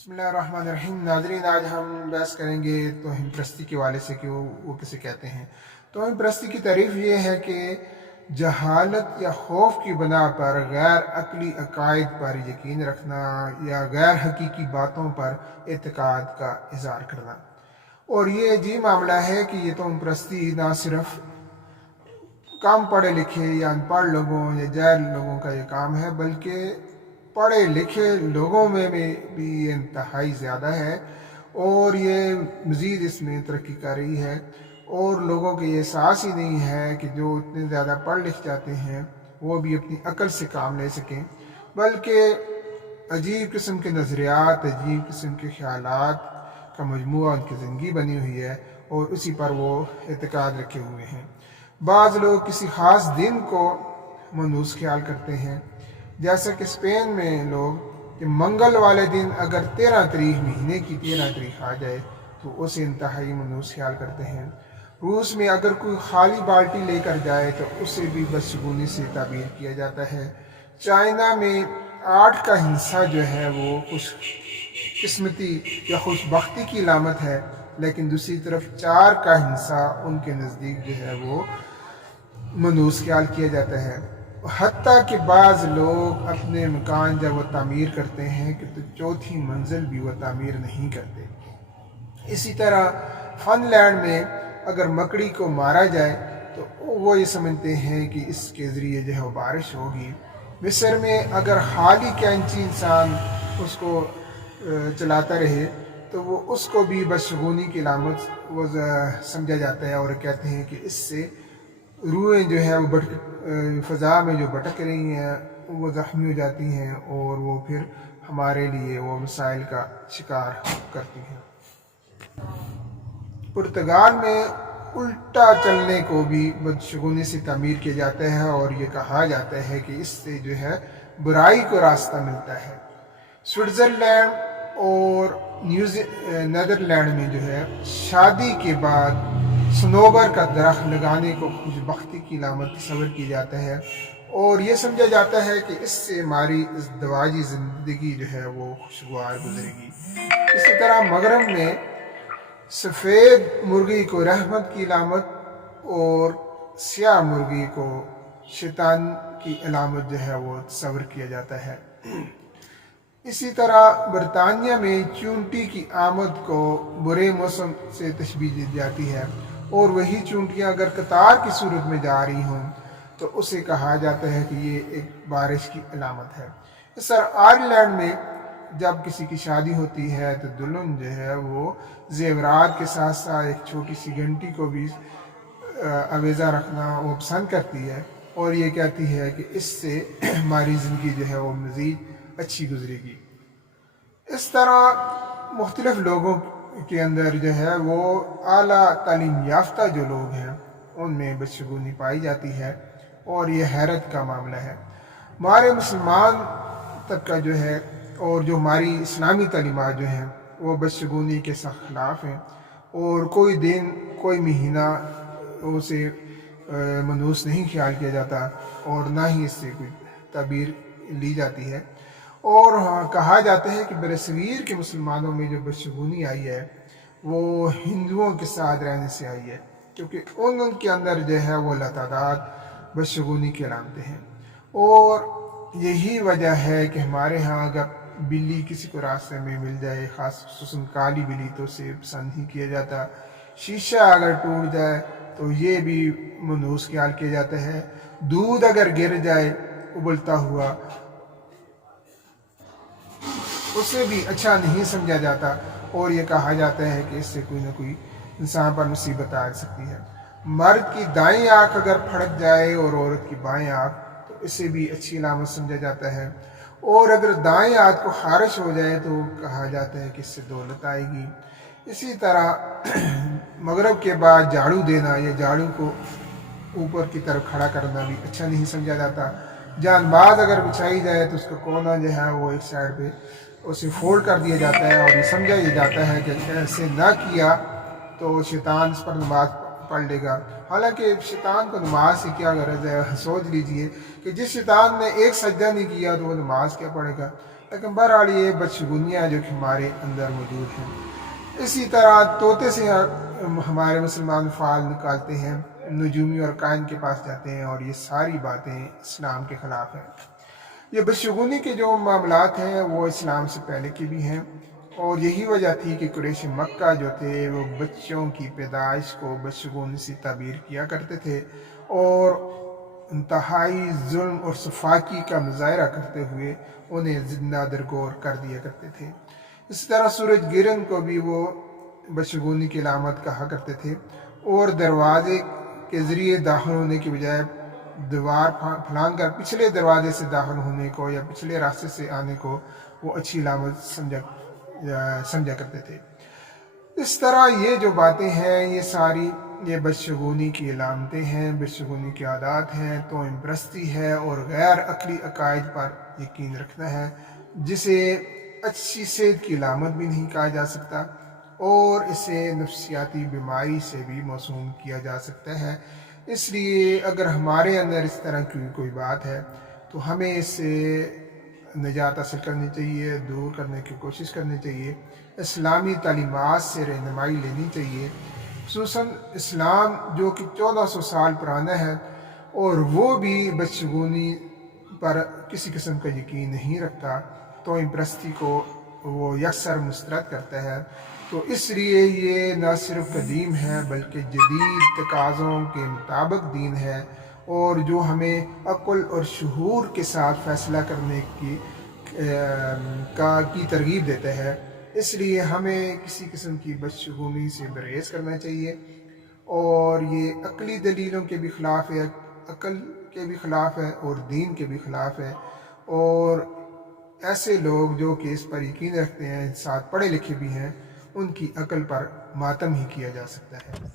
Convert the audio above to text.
بسم اللہ الرحمن الرحیم۔ ناظرین، آج ہم بحث کریں گے توہین پرستی کے حوالے سے کہ وہ کسے کہتے ہیں۔ توہین پرستی کی تعریف یہ ہے کہ جہالت یا خوف کی بنا پر غیر عقلی عقائد پر یقین رکھنا یا غیر حقیقی باتوں پر اعتقاد کا اظہار کرنا۔ اور یہ عجیب معاملہ ہے کہ یہ توہین پرستی نہ صرف کم پڑھے لکھے یا ان پڑھ لوگوں یا جاہل لوگوں کا یہ کام ہے، بلکہ پڑھے لکھے لوگوں میں بھی یہ انتہائی زیادہ ہے، اور یہ مزید اس میں ترقی کر رہی ہے، اور لوگوں کے یہ احساس ہی نہیں ہے کہ جو اتنے زیادہ پڑھ لکھ جاتے ہیں وہ بھی اپنی عقل سے کام لے سکیں، بلکہ عجیب قسم کے نظریات، عجیب قسم کے خیالات کا مجموعہ ان کی زندگی بنی ہوئی ہے، اور اسی پر وہ اعتقاد رکھے ہوئے ہیں۔ بعض لوگ کسی خاص دن کو منحوس خیال کرتے ہیں، جیسا کہ اسپین میں لوگ کہ منگل والے دن اگر 13 تاریخ مہینے کی 13 تاریخ آ جائے تو اسے انتہائی منحوس خیال کرتے ہیں۔ روس میں اگر کوئی خالی بالٹی لے کر جائے تو اسے بھی بدشگونی سے تعبیر کیا جاتا ہے۔ چائنا میں 8 کا ہندسہ جو ہے وہ خوش قسمتی یا خوش بختی کی علامت ہے، لیکن دوسری طرف 4 کا ہندسہ ان کے نزدیک جو ہے وہ منحوس خیال کیا جاتا ہے۔ حتیٰ کہ بعض لوگ اپنے مکان جب وہ تعمیر کرتے ہیں کہ تو 4تھی منزل بھی وہ تعمیر نہیں کرتے۔ اسی طرح فن لینڈ میں اگر مکڑی کو مارا جائے تو وہ یہ سمجھتے ہیں کہ اس کے ذریعے جو ہے وہ بارش ہوگی۔ مصر میں اگر خالی کینچی انسان اس کو چلاتا رہے تو وہ اس کو بھی بدشگونی کی علامت وہ سمجھا جاتا ہے، اور کہتے ہیں کہ اس سے روحیں جو ہے وہ فضا میں جو بھٹک رہی ہیں وہ زخمی ہو جاتی ہیں، اور وہ پھر ہمارے لیے وہ مسائل کا شکار کرتی ہیں۔ پرتگال میں الٹا چلنے کو بھی بدشگونی سے تعمیر کیا جاتا ہے، اور یہ کہا جاتا ہے کہ اس سے جو ہے برائی کو راستہ ملتا ہے۔ سوئٹزرلینڈ اور نیدرلینڈ میں جو ہے شادی کے بعد صنوبر کا درخت لگانے کو خوش بختی کی علامت تصور کیا جاتا ہے، اور یہ سمجھا جاتا ہے کہ اس سے ہماری ازدواجی زندگی جو ہے وہ خوشگوار گزرے گی۔ اسی طرح مغرب میں سفید مرغی کو رحمت کی علامت اور سیاہ مرغی کو شیطان کی علامت جو ہے وہ تصور کیا جاتا ہے۔ اسی طرح برطانیہ میں چونٹی کی آمد کو برے موسم سے تشبیہ دی جاتی ہے، اور وہی چونٹیاں اگر قطار کی صورت میں جا رہی ہوں تو اسے کہا جاتا ہے کہ یہ ایک بارش کی علامت ہے۔ اس طرح آئرلینڈ میں جب کسی کی شادی ہوتی ہے تو دلہن جو ہے وہ زیورات کے ساتھ ساتھ ایک چھوٹی سی گھنٹی کو بھی آویزہ رکھنا وہ پسند کرتی ہے، اور یہ کہتی ہے کہ اس سے ہماری زندگی جو ہے وہ مزید اچھی گزرے گی۔ اس طرح مختلف لوگوں کے اندر جو ہے وہ اعلیٰ تعلیم یافتہ جو لوگ ہیں ان میں بدشگونی پائی جاتی ہے، اور یہ حیرت کا معاملہ ہے۔ ہمارے مسلمان طبقہ جو ہے اور جو ہماری اسلامی تعلیمات جو ہیں وہ بدشگونی کے سخت خلاف ہیں، اور کوئی دن کوئی مہینہ اسے منحوس نہیں خیال کیا جاتا، اور نہ ہی اس سے کوئی تعبیر لی جاتی ہے۔ اور کہا جاتا ہے کہ برصغیر کے مسلمانوں میں جو بدشگونی آئی ہے وہ ہندوؤں کے ساتھ رہنے سے آئی ہے، کیونکہ ان کے اندر جو ہے وہ لاتعداد بدشگونی کی علامتیں ہیں، اور یہی وجہ ہے کہ ہمارے ہاں اگر بلی کسی کو راستے میں مل جائے، خاص خصوصاً کالی بلی، تو اسے پسند نہیں کیا جاتا۔ شیشہ اگر ٹوٹ جائے تو یہ بھی منحوس خیال کیا جاتا ہے۔ دودھ اگر گر جائے ابلتا ہوا اسے بھی اچھا نہیں سمجھا جاتا، اور یہ کہا جاتا ہے کہ اس سے کوئی نہ کوئی انسان پر مصیبت آ سکتی ہے۔ مرد کی دائیں آنکھ اگر پھڑک جائے اور عورت کی بائیں آنکھ تو اسے بھی اچھی علامت سمجھا جاتا ہے، اور اگر دائیں ہاتھ کو خارش ہو جائے تو کہا جاتا ہے کہ اس سے دولت آئے گی۔ اسی طرح مغرب کے بعد جھاڑو دینا یا جھاڑو کو اوپر کی طرف کھڑا کرنا بھی اچھا نہیں سمجھا جاتا۔ جان باز اگر بچھائی جائے تو اس کا کونا جو ہے وہ ایک سائڈ پہ اسے فولڈ کر دیا جاتا ہے، اور یہ سمجھا یہ جاتا ہے کہ ایسے نہ کیا تو شیطان اس پر نماز پڑھ لے گا۔ حالانکہ شیطان کو نماز سے کیا غرض ہے؟ سوچ لیجئے کہ جس شیطان نے ایک سجدہ نہیں کیا تو وہ نماز کیا پڑھے گا؟ لیکن بہرحال یہ بدشگونیاں جو کہ ہمارے اندر موجود ہیں. اسی طرح طوطے سے ہمارے مسلمان فعال نکالتے ہیں، نجومی اور کائن کے پاس جاتے ہیں، اور یہ ساری باتیں اسلام کے خلاف ہیں. یہ بدشگونی کے جو معاملات ہیں وہ اسلام سے پہلے کے بھی ہیں، اور یہی وجہ تھی کہ قریش مکہ جو تھے وہ بچوں کی پیدائش کو بدشگونی سے تعبیر کیا کرتے تھے اور انتہائی ظلم اور سفاکی کا مظاہرہ کرتے ہوئے انہیں زندہ درگور کر دیا کرتے تھے. اسی طرح سورج گرہن کو بھی وہ بدشگونی کی علامت کہا کرتے تھے، اور دروازے کے ذریعے داخل ہونے کی بجائے دیوار پھلانگ کر پچھلے دروازے سے داخل ہونے کو یا پچھلے راستے سے آنے کو وہ اچھی علامت سمجھا کرتے تھے. اس طرح یہ جو باتیں ہیں یہ ساری یہ بدشگونی کی علامتیں ہیں، بدشگونی کی عادات ہیں، توہم پرستی ہے اور غیر عقلی عقائد پر یقین رکھنا ہے، جسے اچھی صحت کی علامت بھی نہیں کہا جا سکتا، اور اسے نفسیاتی بیماری سے بھی موسوم کیا جا سکتا ہے. اس لیے اگر ہمارے اندر اس طرح کی کوئی بات ہے تو ہمیں اس سے نجات حاصل کرنی چاہیے، دور کرنے کی کوشش کرنی چاہیے، اسلامی تعلیمات سے رہنمائی لینی چاہیے. خصوصاً اسلام جو کہ 1400 سال پرانا ہے اور وہ بھی بدشگونی پر کسی قسم کا یقین نہیں رکھتا، توہم پرستی کو وہ یکسر مسترد کرتا ہے. تو اس لیے یہ نہ صرف قدیم ہے بلکہ جدید تقاضوں کے مطابق دین ہے، اور جو ہمیں عقل اور شعور کے ساتھ فیصلہ کرنے کی ترغیب دیتا ہے. اس لیے ہمیں کسی قسم کی بدشگونی سے پرہیز کرنا چاہیے، اور یہ عقلی دلیلوں کے بھی خلاف ہے، عقل کے بھی خلاف ہے اور دین کے بھی خلاف ہے. اور ایسے لوگ جو کہ اس پر یقین رکھتے ہیں، ساتھ پڑھے لکھے بھی ہیں، ان کی عقل پر ماتم ہی کیا جا سکتا ہے.